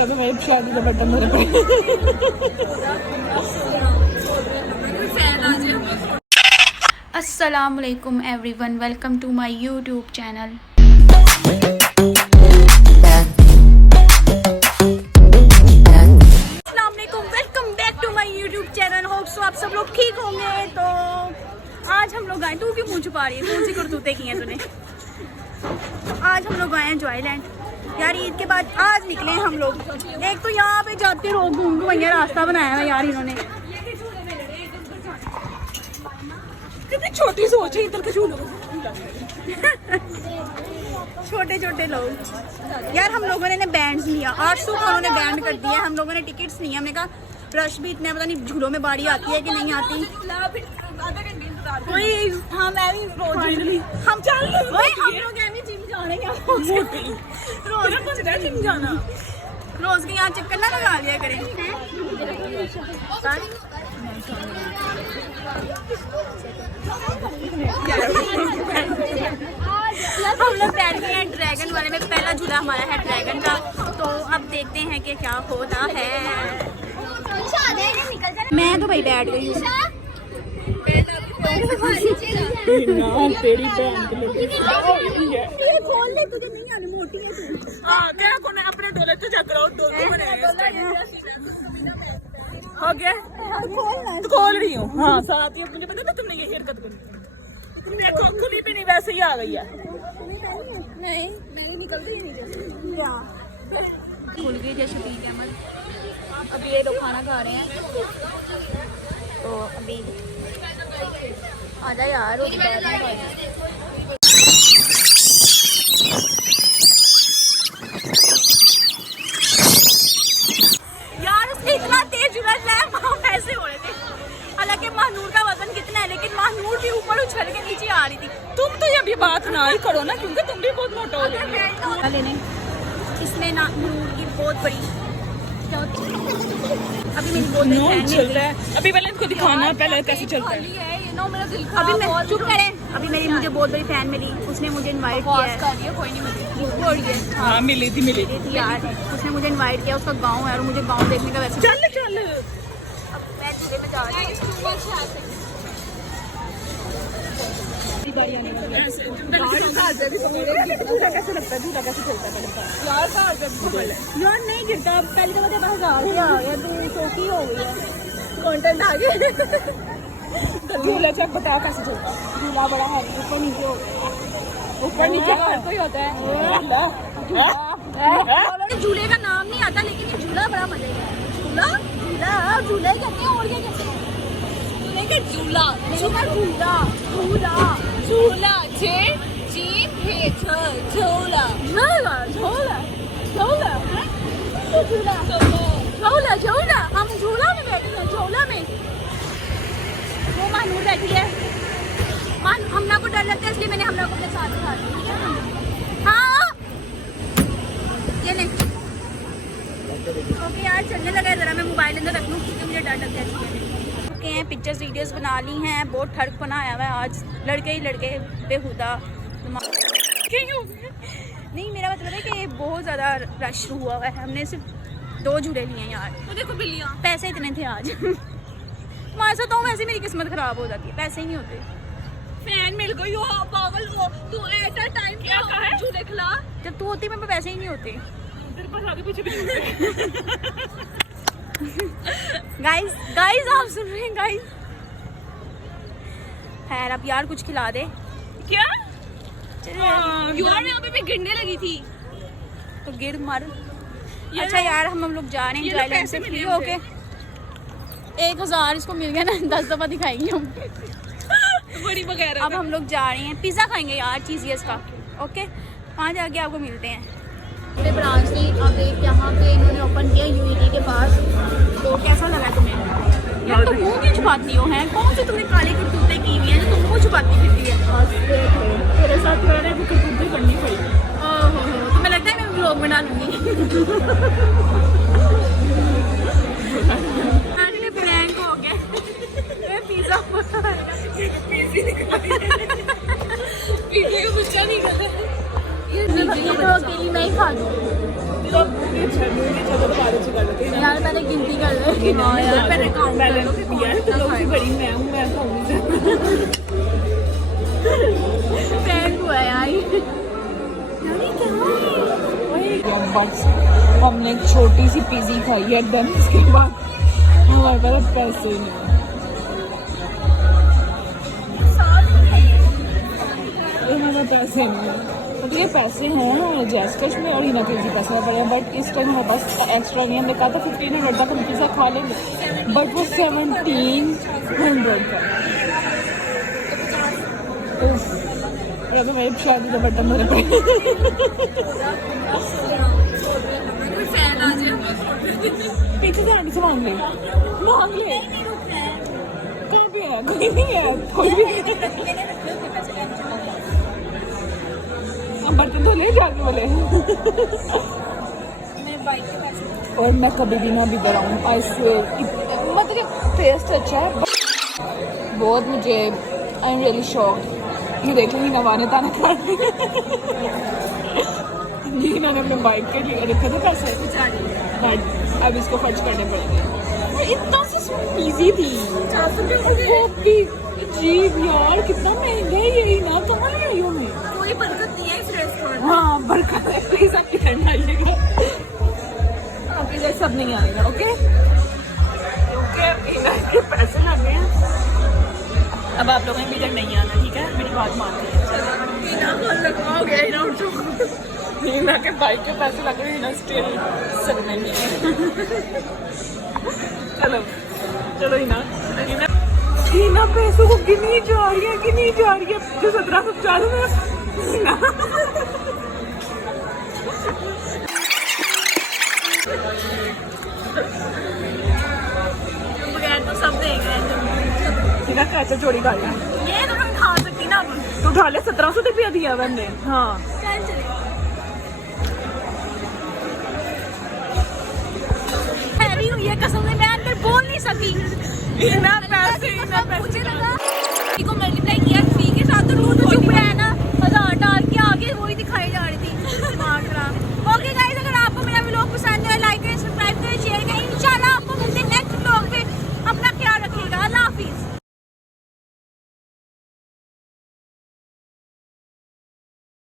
तो भाई शादी का बटन मेरे पे। अस्सलामुअलैकुम everyone, welcome to my YouTube channel. Welcome back to my YouTube channel. Hope so आप सब लोग ठीक होंगे। तो आज हम लोग आए, तू क्यों मुँह छुपा रही है? कौन सी करतूतें की हैं तूने? आज हम लोग आए हैं जॉयलैंड यार। ईद के बाद आज निकले हैं हम लोग। एक तो यहाँ पे जाते रोक घूम भैया रास्ता बनाया है यार इन्होंने। कितनी छोटी सोच है इधर के झूलों। छोटे छोटे लोग यार। हम लोगों ने बैंड लिया 800 का, उन्होंने बैंड कर दिया। हम लोगों ने टिकट्स नहीं, हमने कहा रश भी इतना, पता नहीं झूलों में बारी आती है कि नहीं आती। हाँ मैं भी रोज हम चल हम लोग जिम जा रहे हैं रोज जिम जाना। रोज के यहाँ चक्कर ना लगा लिया करें। हम लोग बैठ गए हैं ड्रैगन वाले में। पहला झूला हमारा है ड्रैगन का, तो अब देखते हैं कि क्या होता है। मैं तो भाई बैठ गई हूँ। तेरी बहन खोल ले, तुझे नहीं आने मोटी है तू। हां क्या को ने अपने डोले तो जग रहा हूं, डोले बने हो गया। खोल रही हूं। हां साथ ही मुझे पता था तुमने ये हरकत करी। देखो खुली भी नहीं, वैसे ही आ गई है। नहीं मैंने निकल गई नहीं क्या खुल गई जैसे पी के अमन। अभी ये लोग खाना खा रहे हैं, तो अभी आजा यार। यार उसने इतना तेज उलट रहा है, ऐसे हो रहे थे। हालांकि महानूर का वजन कितना है, लेकिन महानूर भी ऊपर उछल के नीचे आ रही थी। तुम तो ये भी बात ना ही करो ना, क्योंकि तुम भी बहुत मोटा हो गए। लेने इसमें ना नूर की बहुत बड़ी अभी मेरी बहुत चल रहा है। अभी पहले इनको दिखाना पहले कैसे चलता है। अभी मैं चुप करें। अभी मेरी मुझे बहुत बड़ी फैन मिली, उसने मुझे इनवाइट किया है। कोई नहीं मिली। हाँ मिली थी यार। उसने मुझे इनवाइट किया, उसका गांव है और मुझे गांव देखने का वैसे। चल अब मैं झूले में जा रही हूँ। कैसे लगता है झूला कैसे चलता है यार नहीं गिरता। पहले तो मुझे 1000 आ गया, 200 की हो गई है। कंटेंट आ गया। झूला चक बता कैसे चलता है। झूला बड़ा है, ऊपर नीचे हो गया। ऊपर नीचे हर कोई होता है। झूले का नाम नहीं आता, लेकिन ये झूला बड़ा मजे का है। झूला झूला झूले कहते हैं, और क्या कहते हैं? झूला झूला झूला झूला झूला छे चीन हे छ झूला झूला झूला झूला झूला झूला झूला। हम झूला में बैठे हैं, झूला में। वो महानूर बैठी है। हमला को डर लगता है, इसलिए मैंने हमला को अपने साथ बिठा दिया। हाँ ये नहीं ओके यार, चलने लगा है। जरा मैं मोबाइल अंदर रख लूँ क्योंकि मुझे डर लगता है। हैं पिक्चर्स वीडियोस बना ली हैं। बहुत ठर्क बनाया हुआ है आज। लड़के ही लड़के बेहुदा। नहीं मेरा मतलब है कि बहुत ज़्यादा रश हुआ हुआ है। हमने सिर्फ 2 झूले लिए हैं यार। तो देखो बिल्लियाँ, पैसे इतने थे आज। तुम्हारे साथ तो वैसे मेरी किस्मत खराब हो जाती है, पैसे ही नहीं होते। फैन मिल गई हो पागल हो तू। ऐसा टाइम क्या कहा है झूले खिला। जब तू होती मेरे पे पैसे ही नहीं होते। तेरे पास आगे पीछे भी गाइस गाइस आप सुन रहे हैं गाइस? खैर अब यार कुछ खिला दे। क्या यार यहाँ पे गिरने लगी थी तो गिर मर। अच्छा यार हम लोग जा रहे हैं जॉयलैंड से फ्री होके। 1000 इसको मिल गया ना, 10 दफा दिखाएंगे हम बड़ी वगैरह। अब हम लोग जा रहे हैं, पिज़्ज़ा खाएंगे यार चीज़ियस का। ओके वहाँ जाके आपको मिलते हैं। मेरे ब्रांच थी, अब एक यहाँ पे इन्होंने ओपन किया यूईडी के पास। तो कैसा लगा तुम्हें यार? तुम मुँह क्यों छुपाती हो? हैं कौन सी तुमने काली करतूतें की हुई हैं जो तुम मुँह छुपाती फिरती है? तेरे साथ करतूतें करनी पड़ी। ओहो तुम्हें लगता है मैं व्लॉग बना लूँगी? प्रैंक हो गया। पिज़्ज़ा पीछे का गुस्सा नहीं करता। ये अकेली मैं ही खा लूँ। यार पहले गिनती कर ले हाँ यार पहले काउंट कर लो कि यार तो लोग की बड़ी मैं हूँ मैं खाऊंगी फ्रेंड हुआ है यार बस हमने एक छोटी सी पिज़्ज़ी खाई है देन उसके बाद हमारे पास पैसे नहीं हमारे पैसे नहीं मतलब ये पैसे हैं जैस्कश में और इना केजी पैसे पड़े बट इस टाइम हमारे पास एक्स्ट्रा नहीं हमने कहा था 1500 तक हम पिज़्ज़ा खा लेंगे बट वो 1700 का या तो मेरी शादी का बटन मेरे पे पीछे से आंटी से मांग ले कहाँ भी है कोई नहीं है कोई भी बर्तन तो ले जाके बोले और मैं कभी भी ना बिगड़ आऊँ आई स्वेयर मतलब टेस्ट अच्छा है बहुत मुझे आई एम रियली शॉक्ड ये देख ली नवाने ताना कर नीना ने अपने बाइक के लिए रखे थे पैसे बट अब इसको खर्च करने पड़ेंगे और इतना सी इजी थी वो भी अजीब यार कितना महंगा है यही ना कहाँ ले आई हूँ मैं कोई बरकत नहीं है इस रेस्टोरेंट हाँ बरकत है प्लीज आपकी ठंड आइएगा आपके लिए सब नहीं आएगा ओके ओके इनके पैसे लगे हैं अब आप लोगों ने भी तक नहीं आना ठीक है मेरी बात मान नीना के बाइक के पैसे लग रहे हैं ना स्टिल सब नहीं है चलो चलो नीना पैसों को गिनी जा रही है जो 1750 में बगैर तो सब देगा नीना कैसे चोरी कर लिया ये तो हम खा सकती ना तो उठा ले 1700 रुपया दिया मैंने हाँ चल चले हैवी हुई है कसम से मैं अंदर बोल नहीं सकी इतना पैसे मुझे लगा को मल्टीप्लाई किया